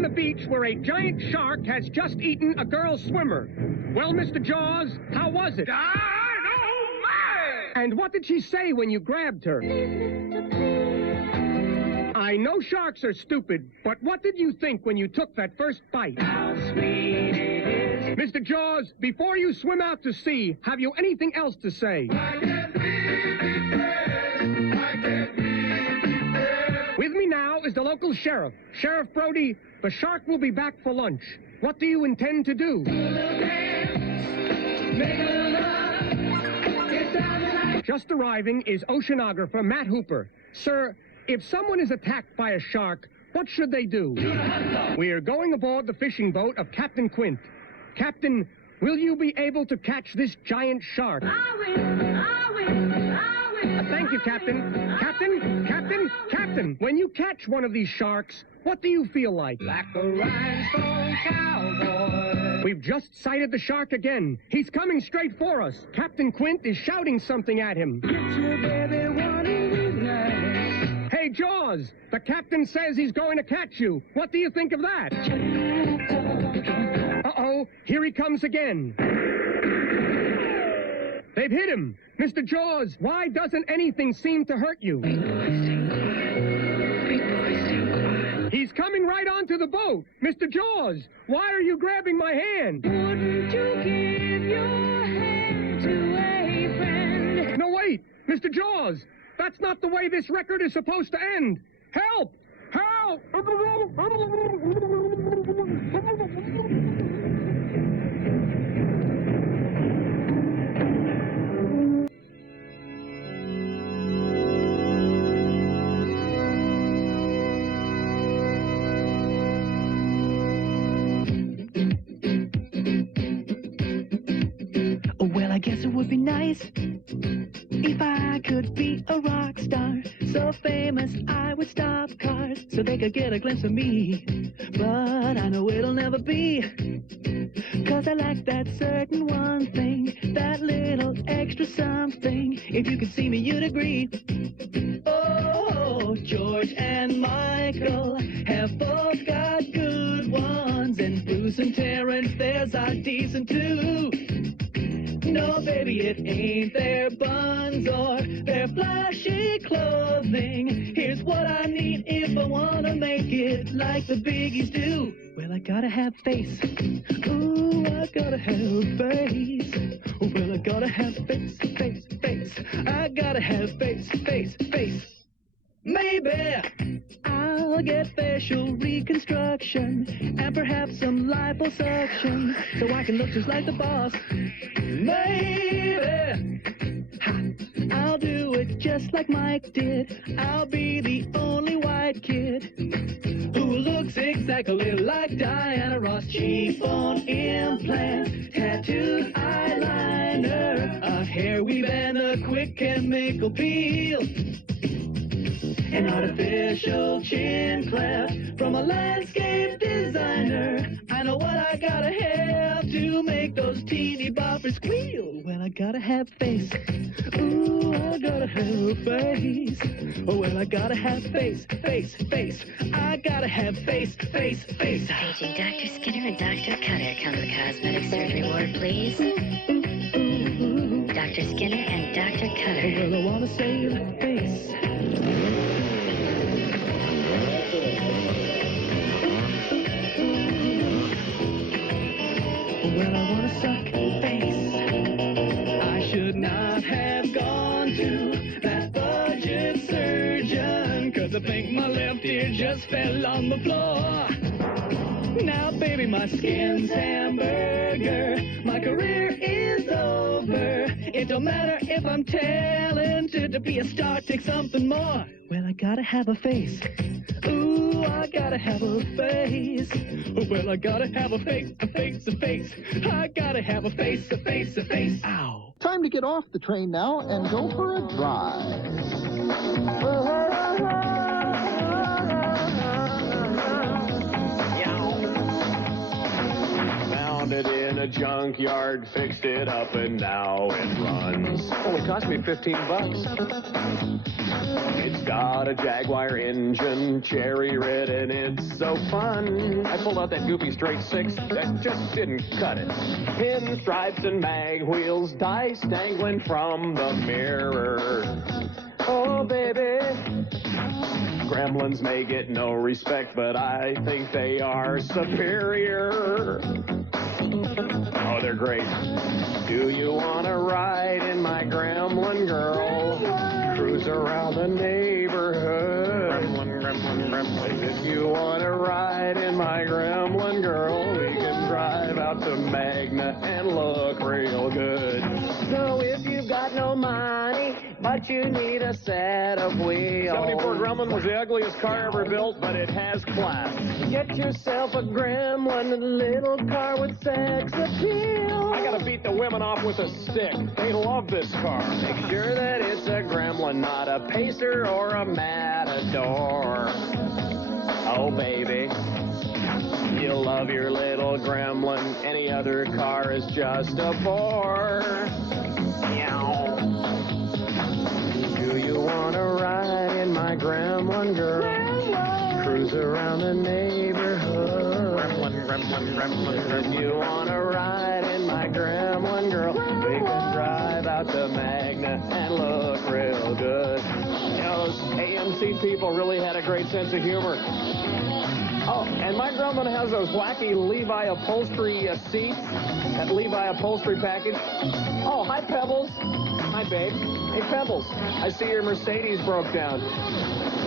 on the beach where a giant shark has just eaten a girl swimmer. Well, Mr. Jaws, how was it? And what did she say when you grabbed her? I know sharks are stupid, but what did you think when you took that first bite? How sweet it is. Mr. Jaws, before you swim out to sea, have you anything else to say? With me now is the local sheriff. Sheriff Brody, the shark will be back for lunch. What do you intend to do? Just arriving is oceanographer Matt Hooper. Sir, if someone is attacked by a shark, what should they do? We are going aboard the fishing boat of Captain Quint. Captain, will you be able to catch this giant shark? I will. Thank you, Captain. Captain, when you catch one of these sharks, what do you feel like? Like a rhinestone cowboy. We've just sighted the shark again. He's coming straight for us. Captain Quint is shouting something at him. Get your baby one of these nights. Hey, Jaws, the captain says he's going to catch you. What do you think of that? Uh-oh, here he comes again. They've hit him. Mr. Jaws, why doesn't anything seem to hurt you? He's coming right onto the boat. Mr. Jaws, why are you grabbing my hand? Wouldn't you give your hand to a friend? No, wait. Mr. Jaws, that's not the way this record is supposed to end. Help! Help! Well, I guess it would be nice if I could be a rock star, so famous I would stop cars so they could get a glimpse of me. But I know it'll never be, 'cause I like that certain one thing, that little extra something. If you could see me, you'd agree. Oh, George and Michael have both got good ones, and Bruce and Terrence, theirs are decent too. No, baby, it ain't their buns or their flashy clothing. Here's what I need if I want to make it like the biggies do. Well, I gotta have face. Ooh, I gotta have face. Well, I gotta have face. I gotta have face. Maybe I'll get facial reconstruction and perhaps some liposuction so I can look just like the boss. Maybe I'll do it just like Mike did. I'll be the only white kid who looks exactly like Diana Ross. Cheekbone implant, tattooed eyeliner, a hair weave and a quick chemical peel. An artificial chin cleft from a landscape designer. I know what I gotta have to make those teeny boppers squeal. Well, I gotta have face. Ooh, I gotta have face. Oh, well, I gotta have face. I gotta have face. Paging Dr. Skinner and Dr. Cutter. Come to the cosmetic surgery ward, please. Dr. Skinner and Dr. Cutter. Oh, well, I wanna save face. Well, I wanna suck face. I should not have gone to that budget surgeon, 'cause I think my left ear just fell on the floor. Now, baby, my skin's hamburger. My career is over. It don't matter if I'm talented. To be a star, take something more. Well, I gotta have a face. Ooh, I gotta have a face. Well, I gotta have a face. I gotta have a face. Ow. Time to get off the train now and go for a drive. Found it in a junkyard, fixed it up, and now it runs. Only cost me 15 bucks. It's got a Jaguar engine, cherry red, and it's so fun. I pulled out that goofy straight six that just didn't cut it. Pinstripes and mag wheels, dice dangling from the mirror. Oh, baby. Gremlins may get no respect, but I think they are superior. Oh, they're great. Do you want to ride in my Gremlin girl? Cruise around the neighborhood. Gremlin. If you want to ride in my Gremlin girl, we can drive out to Magna and look real good. So if you've got no money, but you need a set of wheels. 74 Gremlin was the ugliest car ever built, but it has class. Get yourself a Gremlin, a little car with sex appeal. I gotta beat the women off with a stick. They love this car. Make sure that it's a Gremlin, not a Pacer or a Matador. Oh, baby. You'll love your little Gremlin. Any other car is just a bore. Meow. Do you want to ride in my Gremlin girl? Gremlin. Cruise around the neighborhood. Gremlin. If you want to ride in my Gremlin girl, we can drive out to Magna and look real good. You know, those AMC people really had a great sense of humor. Oh, and my Gremlin has those wacky Levi upholstery seats, that Levi upholstery package. Oh, hi, Pebbles. Hi, babe. Hey, Pebbles, I see your Mercedes broke down.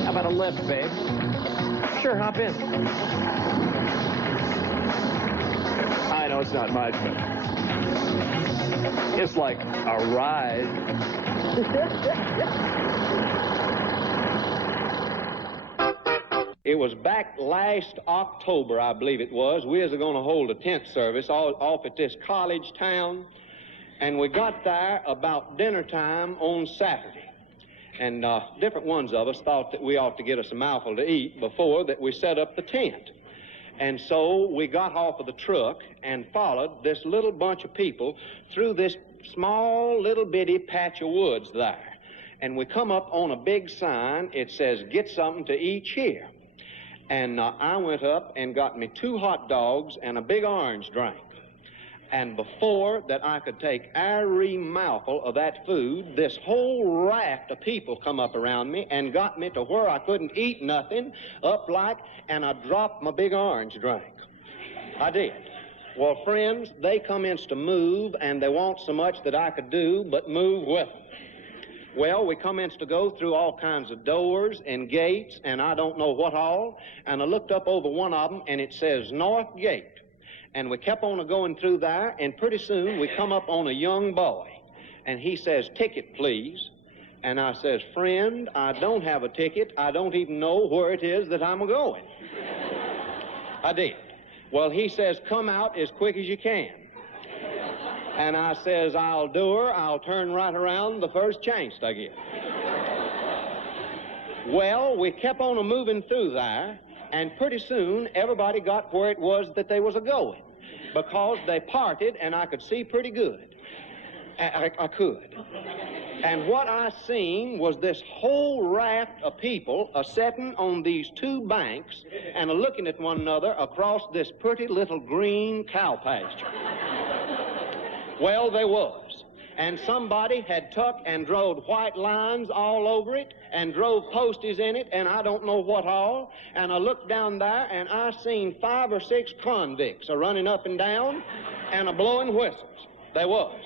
How about a lift, babe? Sure, hop in. I know it's not much, but it's like a ride. It was back last October, I believe it was. We was going to hold a tent service off at this college town, and we got there about dinner time on Saturday. And different ones of us thought that we ought to get us a mouthful to eat before that we set up the tent. And so we got off of the truck and followed this little bunch of people through this small little bitty patch of woods there. And we come up on a big sign. It says, "Get something to eat here." And I went up and got me 2 hot dogs and a big orange drink. And before that I could take every mouthful of that food, this whole raft of people come up around me and got me to where I couldn't eat nothing, and I dropped my big orange drink. I did. Well, friends, they commenced to move, and they want so much that I could do but move with them. Well, we commenced to go through all kinds of doors and gates, and I don't know what all, and I looked up over one of them, and it says North Gate. And we kept on going through there, and pretty soon we come up on a young boy, and he says, "Ticket, please." And I says, "Friend, I don't have a ticket. I don't even know where it is that I'm going." I did. Well, he says, "Come out as quick as you can." And I says, "I'll do her. I'll turn right around the first chance I get." Well, we kept on moving through there, and pretty soon everybody got where it was that they was a-going, because they parted, and I could see pretty good. I could. And what I seen was this whole raft of people a-setting on these 2 banks and a-looking at one another across this pretty little green cow pasture. Well, they was. And somebody had took and drove white lines all over it and drove posties in it, and I don't know what all. And I looked down there, and I seen 5 or 6 convicts a-running up and down and a-blowing whistles. They was.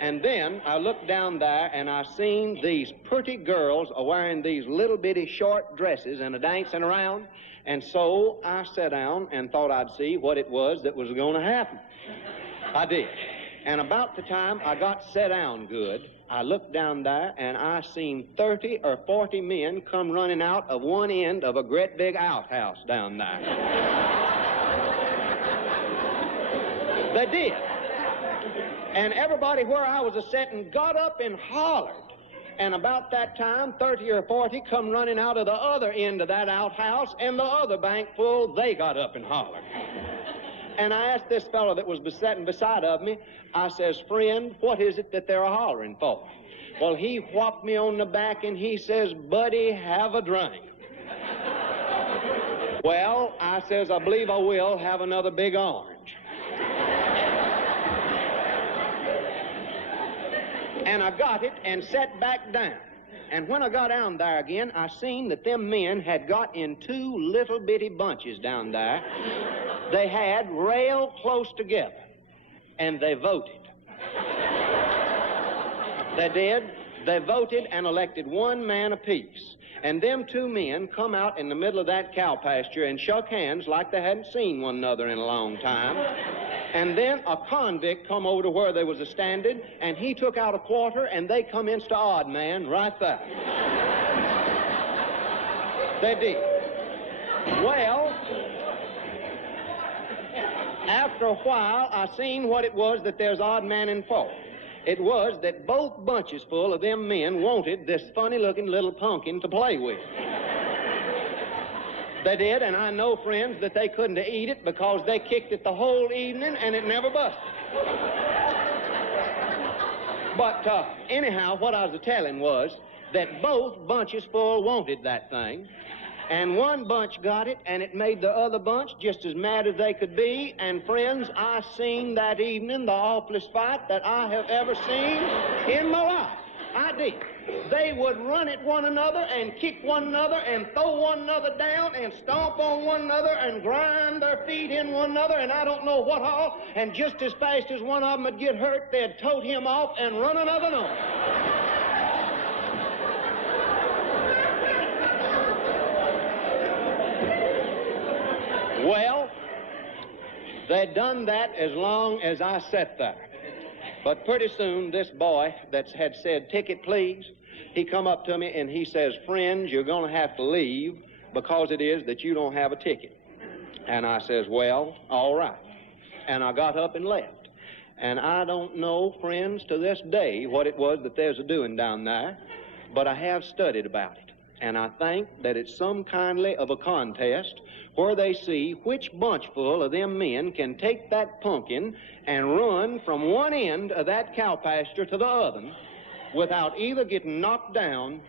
And then I looked down there, and I seen these pretty girls a-wearing these little bitty short dresses and a-dancing around. And so I sat down and thought I'd see what it was that was going to happen. I did. And about the time I got set down good, I looked down there, and I seen 30 or 40 men come running out of one end of a great big outhouse down there. They did. And everybody where I was a-setting got up and hollered. And about that time, 30 or 40 come running out of the other end of that outhouse, and the other bank full, they got up and hollered. And I asked this fellow that was sitting beside of me, I says, friend, what is it that they're hollering for? Well, he whopped me on the back and he says, buddy, have a drink. Well, I says, I believe I will have another big orange. And I got it and sat back down. And when I got down there again, I seen that them men had got in two little bitty bunches down there. They had rail close together, and they voted. They did. They voted and elected one man apiece. And them two men come out in the middle of that cow pasture and shook hands like they hadn't seen one another in a long time. And then a convict come over to where they was a-standing, and he took out a quarter, and they come insta odd man right there. They did. Well, after a while, I seen what it was that there's odd man in for. It was that both bunches full of them men wanted this funny-looking little pumpkin to play with. They did, and I know, friends, that they couldn't eat it because they kicked it the whole evening and it never busted. But anyhow, what I was telling was that both bunches full wanted that thing. And one bunch got it, and it made the other bunch just as mad as they could be. And, friends, I seen that evening the awfulest fight that I have ever seen in my life. I did. They would run at one another and kick one another and throw one another down and stomp on one another and grind their feet in one another and I don't know what all. And just as fast as one of them would get hurt, they'd tote him off and run another on. Well, they'd done that as long as I sat there. But pretty soon, this boy that had said, ticket please, he come up to me and he says, friends, you're going to have to leave because it is that you don't have a ticket. And I says, well, all right. And I got up and left. And I don't know, friends, to this day what it was that there's a doing down there, but I have studied about it. And I think that it's some kindly of a contest where they see which bunchful of them men can take that pumpkin and run from one end of that cow pasture to the other without either getting knocked down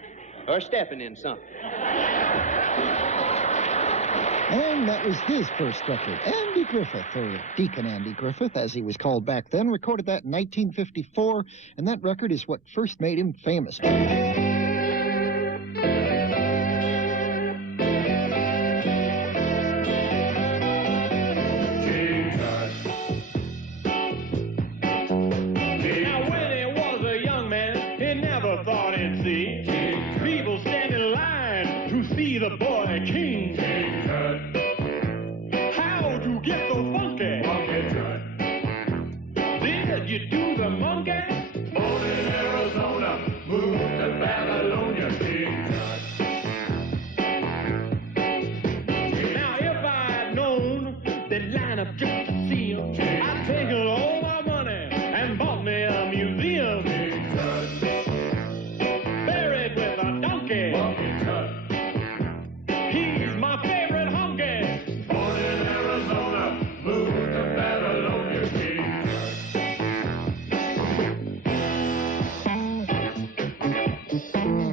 or stepping in something. And that was his first record. Andy Griffith, or Deacon Andy Griffith, as he was called back then, recorded that in 1954, and that record is what first made him famous. The boy king. How to get the funky? Did you do the monkey? Born in Arizona, moved to Babylonia, King. Now if I'd known they'd line up just to see him, I'd taken all my money and bought me a museum. Buried with a donkey. He's my favorite honky. Born in Arizona, moved to Babylonia, King.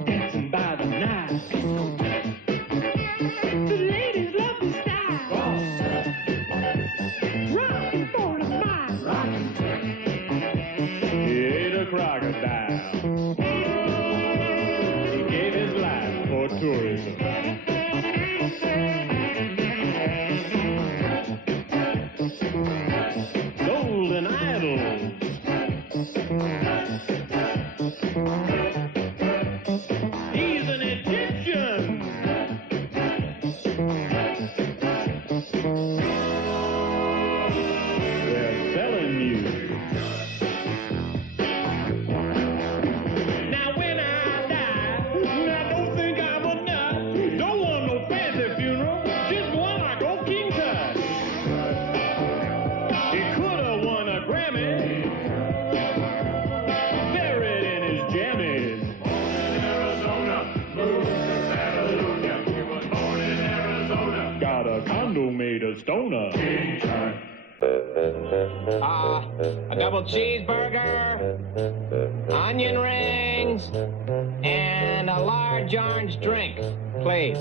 Dancing by the night. The ladies love the style. Rockin' for the mile. Rockin'. He ate a crocodile. He gave his life for tourism. Golden idols. He's an Egyptian. They're selling you. Now when I die, I don't think I'm a nut. A double cheeseburger, onion rings, and a large orange drink, please.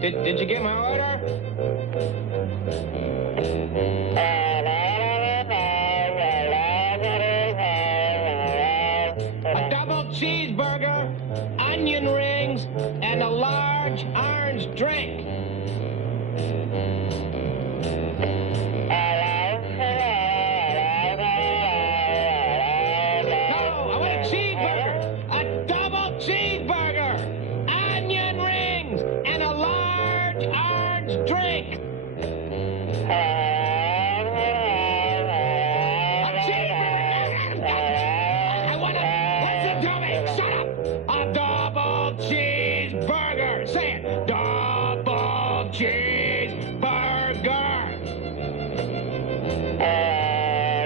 Did you get my order? A double cheeseburger, onion rings, and a large orange drink. No, I want a cheeseburger. A double cheeseburger, onion rings, and a large orange drink. A double cheeseburger. Say it. Double cheeseburger.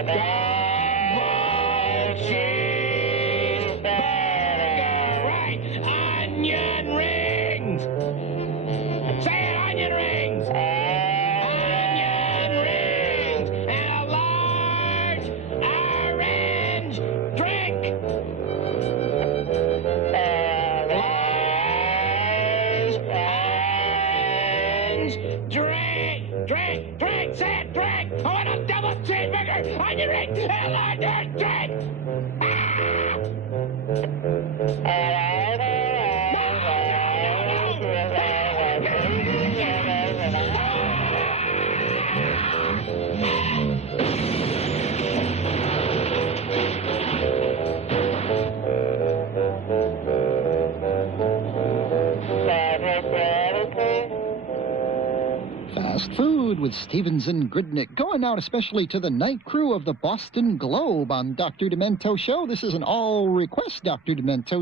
Double cheeseburger. Right. Onion rings. Say it. Onion rings. Onion rings. And a large orange drink. Drink, say it, drink! I want a double cheeseburger, onion ring, and a large orange drink! Fast Food with Stevens and Gridnick, going out especially to the night crew of the Boston Globe on Dr. Demento Show. This is an all-request Dr. Demento